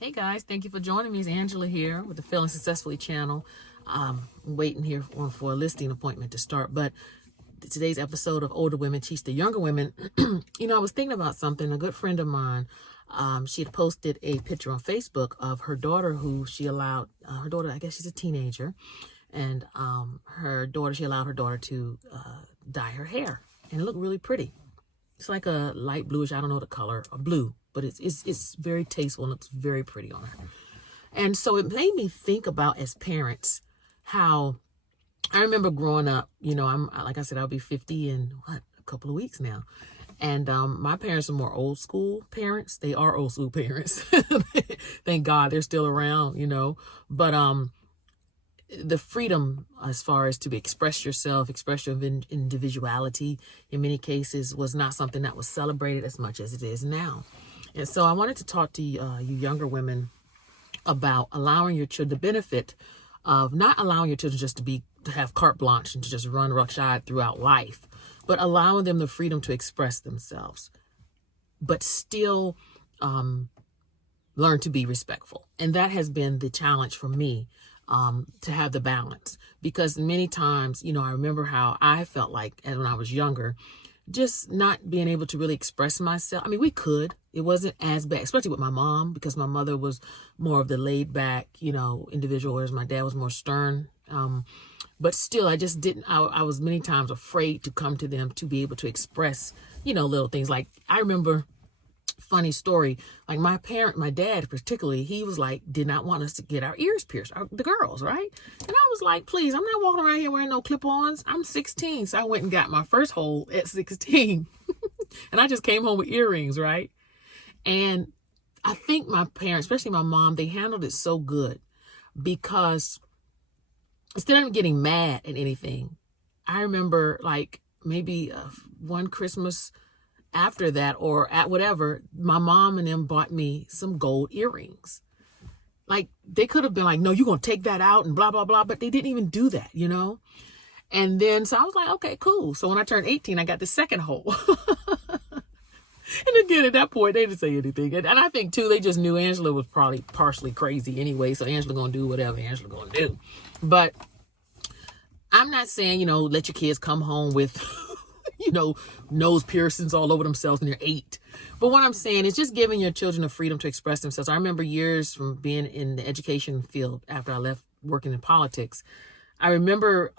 Hey guys, thank you for joining me. It's Angela here with the Failing Successfully channel. I'm waiting here for a listing appointment to start, but today's episode of Older Women Teach the Younger Women, I was thinking about something. A good friend of mine, she had posted a picture on Facebook of her daughter who she allowed, her daughter, I guess she's a teenager, and she allowed her daughter to dye her hair, and it looked really pretty. It's like a light bluish, I don't know the color, a blue, but it's very tasteful and looks very pretty on her. And so it made me think about, as parents, how I remember growing up, like I said, I'll be 50 in a couple of weeks now. And my parents are more old school parents. They are old school parents. Thank God they're still around, But the freedom as far as to express yourself, express your individuality in many cases was not something that was celebrated as much as it is now. And so I wanted to talk to you younger women about allowing your children, the benefit of not allowing your children just to have carte blanche and to just run roughshod throughout life, but allowing them the freedom to express themselves, but still learn to be respectful. And that has been the challenge for me, to have the balance, because many times, I remember how I felt like when I was younger, just not being able to really express myself. I mean, we could. It wasn't as bad, especially with my mom, because my mother was more of the laid back, individual, whereas my dad was more stern. But still, I just didn't, I was many times afraid to come to them to be able to express, little things. Like, I remember, funny story, like my dad particularly, he was like, did not want us to get our ears pierced, the girls, right? And I was like, please, I'm not walking around here wearing no clip-ons. I'm 16, so I went and got my first hole at 16. And I just came home with earrings, right? And I think my parents, especially my mom, they handled it so good, because instead of getting mad at anything, I remember like maybe one Christmas after that, or at whatever, my mom and them bought me some gold earrings. Like, they could have been like, no, you're going to take that out and blah, blah, blah. But they didn't even do that, And then, so I was like, okay, cool. So when I turned 18, I got the second hole. And again, at that point, they didn't say anything. And I think, too, they just knew Angela was probably partially crazy anyway. So Angela going to do whatever Angela going to do. But I'm not saying, let your kids come home with, nose piercings all over themselves when they're 8. But what I'm saying is just giving your children the freedom to express themselves. I remember years from being in the education field after I left working in politics. I remember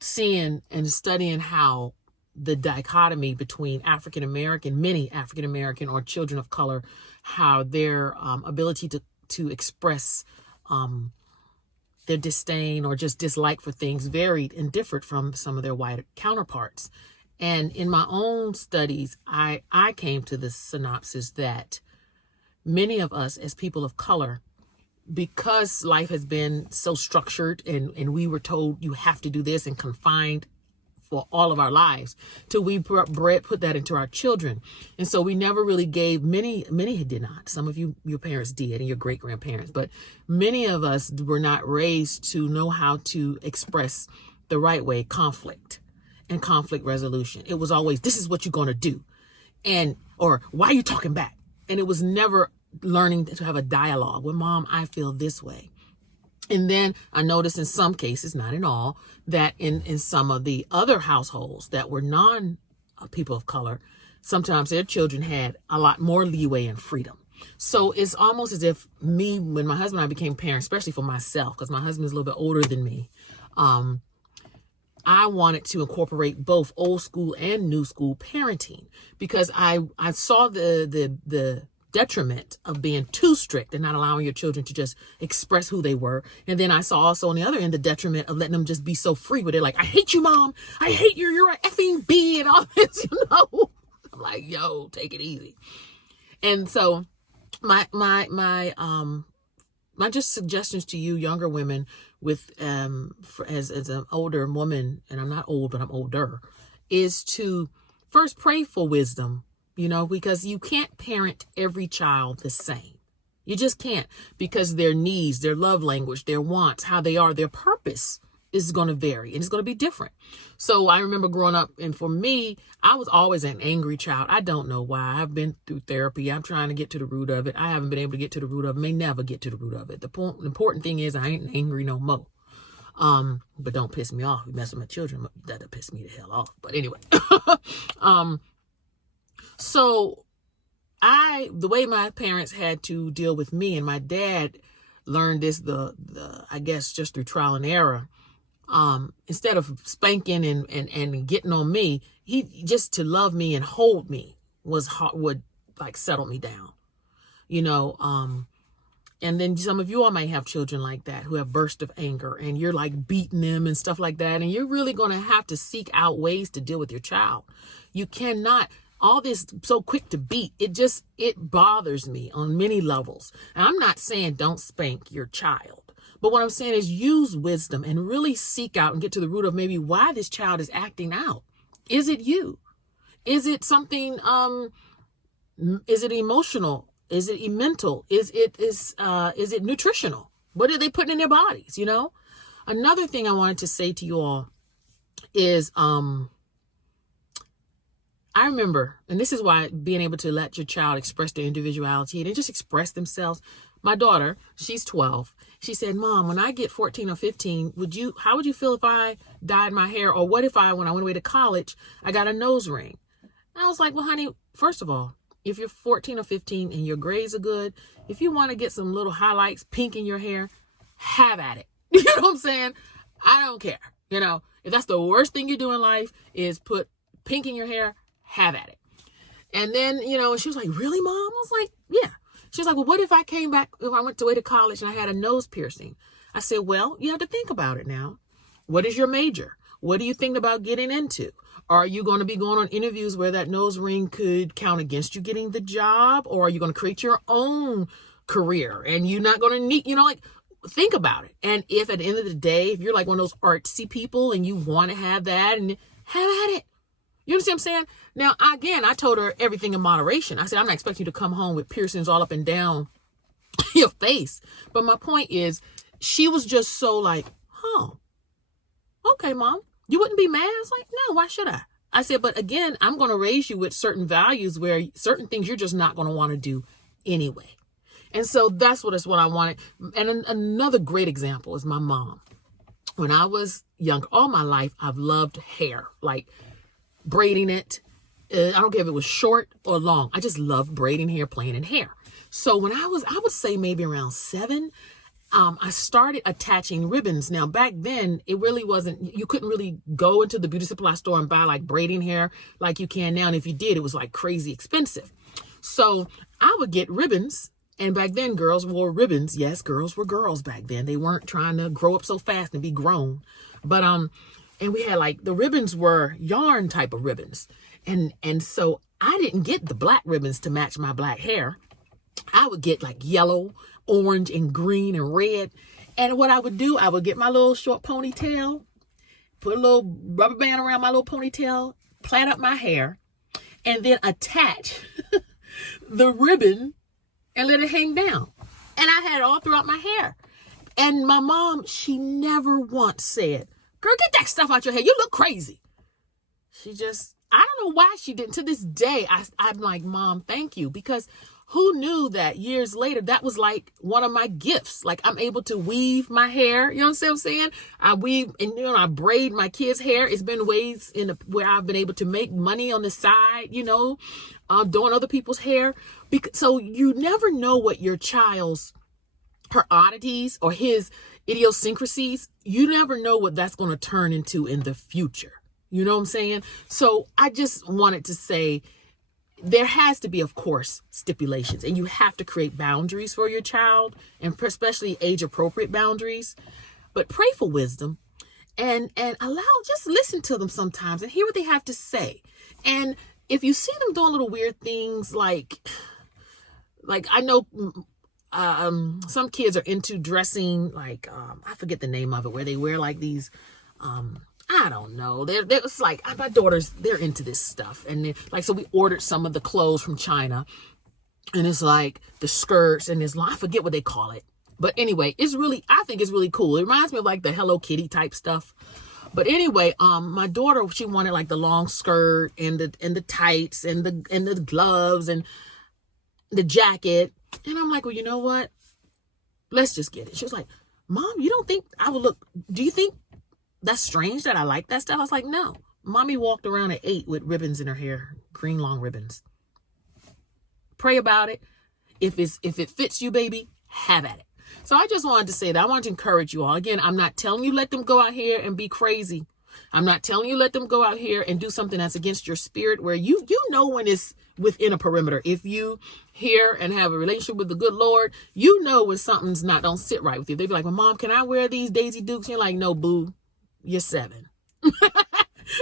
seeing and studying how the dichotomy between many African American or children of color, how their ability to express their disdain or just dislike for things varied and differed from some of their white counterparts. And in my own studies, I came to the synopsis that many of us as people of color, because life has been so structured and we were told you have to do this and confined for all of our lives, till we put that into our children. And so we never really gave, many did not. Some of you, your parents did, and your great grandparents, but many of us were not raised to know how to express the right way conflict and conflict resolution. It was always, this is what you're going to do. Or why are you talking back? And it was never learning to have a dialogue with mom. I feel this way. And then I noticed in some cases, not in all, that in some of the other households that were non-people of color, sometimes their children had a lot more leeway and freedom. So it's almost as if when my husband and I became parents, especially for myself, because my husband is a little bit older than me, I wanted to incorporate both old school and new school parenting, because I saw the detriment of being too strict and not allowing your children to just express who they were. And then I saw also on the other end the detriment of letting them just be so free with it. Like, I hate you, mom. I hate you. You're an effing bee and all this, I'm like, yo, take it easy. And so my just suggestions to you younger women with as an older woman, and I'm not old, but I'm older, is to first pray for wisdom. Because you can't parent every child the same. You just can't, because their needs, their love language, their wants, how they are, their purpose is going to vary and it's going to be different. So I remember growing up, and for me, I was always an angry child. I don't know why. I've been through therapy. I'm trying to get to the root of it. I haven't been able to get to the root of it. May never get to the root of it. The important thing is I ain't angry no more. But don't piss me off. You mess with my children, that'll piss me the hell off. But anyway, so the way my parents had to deal with me, and my dad learned this, I guess just through trial and error. Instead of spanking and getting on me, he just to love me and hold me would like settle me down, and then some of you all might have children like that who have bursts of anger and you're like beating them and stuff like that. And you're really going to have to seek out ways to deal with your child. You cannot, all this so quick to beat, it bothers me on many levels. And I'm not saying don't spank your child, but what I'm saying is use wisdom and really seek out and get to the root of maybe why this child is acting out. Is it you? Is it something, is it emotional? Is it mental? Is it nutritional? What are they putting in their bodies? Another thing I wanted to say to you all is, I remember, and this is why being able to let your child express their individuality and just express themselves. My daughter, she's 12. She said, Mom, when I get 14 or 15, how would you feel if I dyed my hair? Or what if when I went away to college, I got a nose ring? And I was like, well, honey, first of all, if you're 14 or 15 and your grades are good, if you want to get some little highlights, pink in your hair, have at it. You know what I'm saying? I don't care. If that's the worst thing you do in life is put pink in your hair, have at it. And then, she was like, really, Mom? I was like, yeah. She was like, well, what if I went away to college and I had a nose piercing? I said, well, you have to think about it now. What is your major? What do you think about getting into? Are you going to be going on interviews where that nose ring could count against you getting the job? Or are you going to create your own career and you're not going to need, think about it. And if at the end of the day, if you're like one of those artsy people and you want to have that, and have at it. You understand what I'm saying? Now, again, I told her everything in moderation. I said, I'm not expecting you to come home with piercings all up and down your face. But my point is, she was just so like, oh, okay, Mom. You wouldn't be mad? I was like, no, why should I? I said, but again, I'm going to raise you with certain values where certain things you're just not going to want to do anyway. And so that's what I wanted. And another great example is my mom. When I was younger, all my life, I've loved hair, like braiding it. I don't care if it was short or long. I just loved braiding hair, playing in hair. So when I would say maybe around 7, I started attaching ribbons. Now, back then, it really wasn't, you couldn't really go into the beauty supply store and buy like braiding hair like you can now. And if you did, it was like crazy expensive. So I would get ribbons. And back then, girls wore ribbons. Yes, girls were girls back then. They weren't trying to grow up so fast and be grown. But, and we had like, the ribbons were yarn type of ribbons. And so I didn't get the black ribbons to match my black hair. I would get like yellow, orange, and green and red. And what I would do, I would get my little short ponytail, put a little rubber band around my little ponytail, plait up my hair, and then attach the ribbon and let it hang down. And I had it all throughout my hair. And my mom, she never once said, girl, get that stuff out your hair. You look crazy. She just, I don't know why she didn't. To this day, I'm like, Mom, thank you. Because who knew that years later, that was like one of my gifts. Like I'm able to weave my hair. You know what I'm saying? I weave and, I braid my kids' hair. It's been ways where I've been able to make money on the side, doing other people's hair. So you never know what your child's, her oddities or his idiosyncrasies. You never know what that's going to turn into in the future. You know what I'm saying? So I just wanted to say, there has to be, of course, stipulations, and you have to create boundaries for your child, and especially age-appropriate boundaries. But pray for wisdom and just listen to them sometimes and hear what they have to say. And if you see them doing little weird things, like I know some kids are into dressing like, I forget the name of it, where they wear like these, I don't know. It's like my daughters, they're into this stuff. And so we ordered some of the clothes from China, and it's like the skirts and I forget what they call it, But anyway, I think it's really cool. It reminds me of like the Hello Kitty type stuff. But anyway, my daughter, she wanted like the long skirt and the tights and the gloves and the jacket. And I'm like, well, you know what? Let's just get it. She was like, Mom, you don't think I would look, do you think that's strange that I like that stuff? I was like, no. Mommy walked around at 8 with ribbons in her hair, green long ribbons. Pray about it. If it fits you, baby, have at it. So I just wanted to say that. I wanted to encourage you all. Again, I'm not telling you let them go out here and be crazy. I'm not telling you let them go out here and do something that's against your spirit, where you know when it's within a perimeter. If you hear and have a relationship with the good Lord, you know when something's don't sit right with you. They be like, well, Mom, can I wear these Daisy Dukes? And you're like, no, boo, you're 7.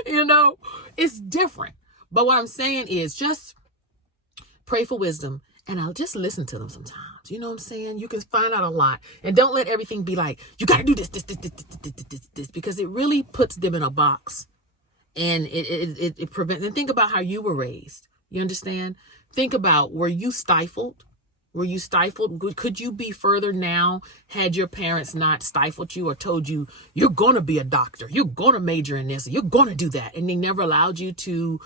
You know, it's different. But what I'm saying is just pray for wisdom, and I'll just listen to them sometimes. You know what I'm saying? You can find out a lot. And don't let everything be like, you got to do this, because it really puts them in a box. And it prevents. And think about how you were raised. You understand? Think about, were you stifled? Were you stifled? Could you be further now had your parents not stifled you or told you, you're going to be a doctor, you're going to major in this, you're going to do that, and they never allowed you to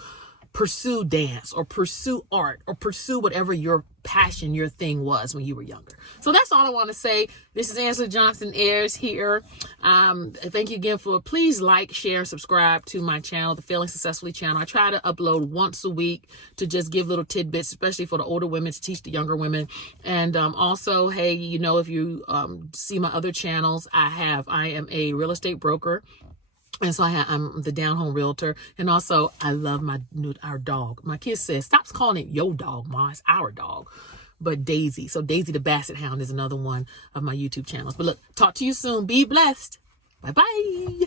pursue dance or pursue art or pursue whatever your passion, your thing was when you were younger? So that's all I want to say. This is Angela Johnson Ayers here. Thank you again please like, share, and subscribe to my channel, the Failing Successfully channel. I try to upload once a week to just give little tidbits, especially for the older women, to teach the younger women. And also, hey, you know, if you see my other channels, I am a real estate broker. And so I'm the down home realtor. And also, I love our dog. My kid says, stop calling it your dog, Ma. It's our dog. But Daisy. So Daisy the Basset Hound is another one of my YouTube channels. But look, talk to you soon. Be blessed. Bye-bye.